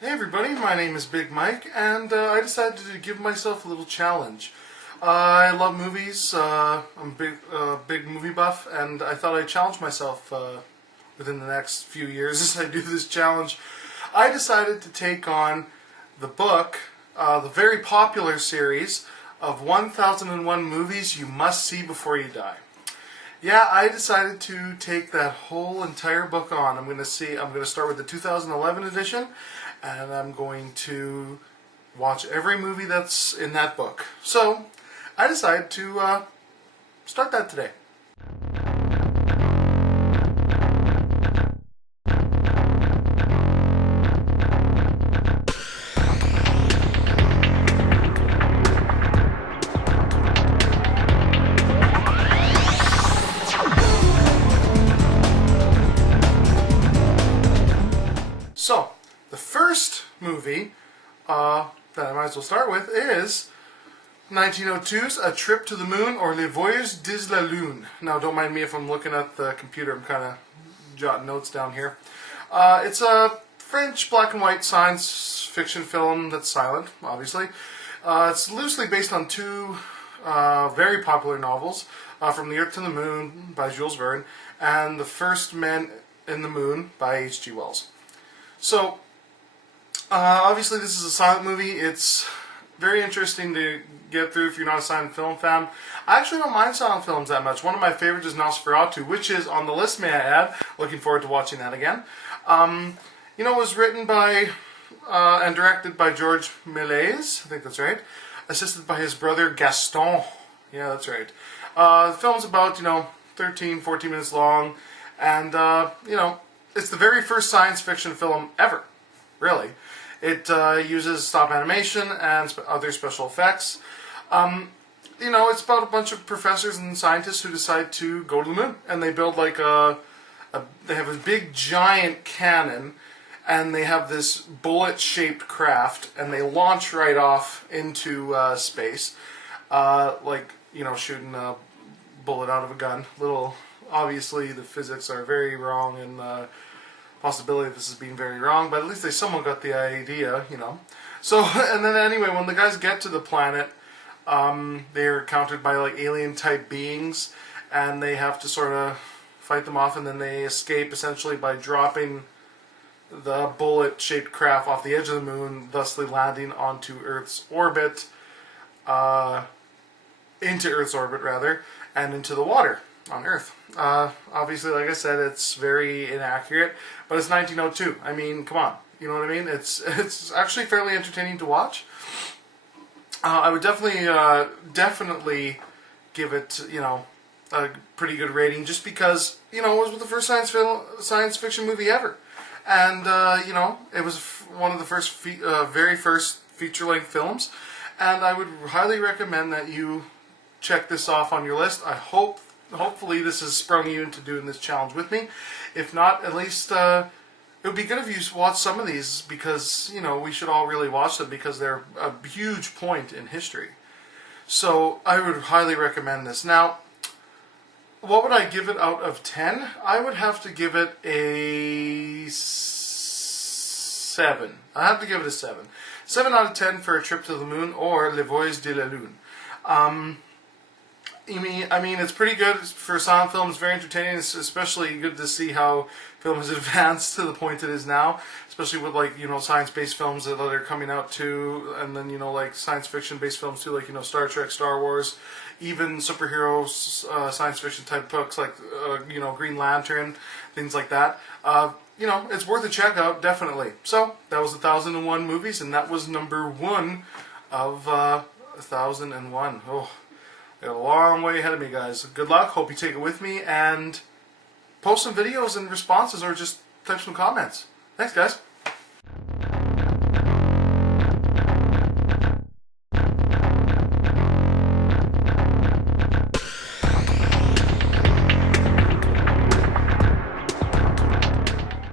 Hey everybody, my name is Big Mike, and I decided to give myself a little challenge. I love movies, I'm a big movie buff, and I thought I'd challenge myself within the next few years as I do this challenge. I decided to take on the book, the very popular series of 1001 Movies You Must See Before You Die. Yeah, I decided to take that whole entire book on. I'm going to start with the 2011 edition, and I'm going to watch every movie that's in that book. So, I decided to start that today. So, the first movie that I might as well start with is 1902's A Trip to the Moon, or Les Voyages de la Lune. Now, don't mind me if I'm looking at the computer. I'm kind of jotting notes down here. It's a French black and white science fiction film that's silent, obviously. It's loosely based on two very popular novels, From the Earth to the Moon by Jules Verne, and The First Men in the Moon by H.G. Wells. So, obviously this is a silent movie. It's very interesting to get through if you're not a silent film fan. I actually don't mind silent films that much. One of my favorites is Nosferatu, which is on the list, may I add. Looking forward to watching that again. It was written by and directed by Georges Méliès, I think that's right. Assisted by his brother Gaston. Yeah, that's right. The film's about, 13, 14 minutes long. And, it's the very first science fiction film ever, really. It uses stop animation and other special effects. It's about a bunch of professors and scientists who decide to go to the moon. And they build they have a big giant cannon, and they have this bullet-shaped craft, and they launch right off into space. Shooting a bullet out of a gun. Obviously, the physics are very wrong, and possibility of this is being very wrong, but at least they somewhat got the idea, So, and then anyway, when the guys get to the planet, they're encountered by alien-type beings, and they have to sort of fight them off, and then they escape essentially by dropping the bullet-shaped craft off the edge of the moon, thusly landing onto Earth's orbit, into Earth's orbit rather, and into the water on Earth. Obviously, like I said, it's very inaccurate, but it's 1902. I mean, come on. You know what I mean? It's actually fairly entertaining to watch. I would definitely give it, a pretty good rating, just because, it was the first science fiction movie ever. And, it was one of the very first feature-length films, and I would highly recommend that you check this off on your list. Hopefully this has sprung you into doing this challenge with me. If not, at least it would be good if you watch some of these, because, we should all really watch them, because they're a huge point in history. So I would highly recommend this. Now, what would I give it out of 10? I would have to give it a 7. I have to give it a 7. 7 out of 10 for A Trip to the Moon, or Les Voyages de la Lune. It's pretty good for a silent film. It's very entertaining. It's especially good to see how film has advanced to the point it is now, especially with science-based films that are coming out too, and then science fiction-based films too, Star Trek, Star Wars, even superhero science fiction type books like Green Lantern, things like that. It's worth a check out, definitely. So that was 1001 Movies, and that was number 1 of 1001. Oh. I got a long way ahead of me, guys. Good luck. Hope you take it with me, and post some videos and responses, or just type some comments. Thanks, guys.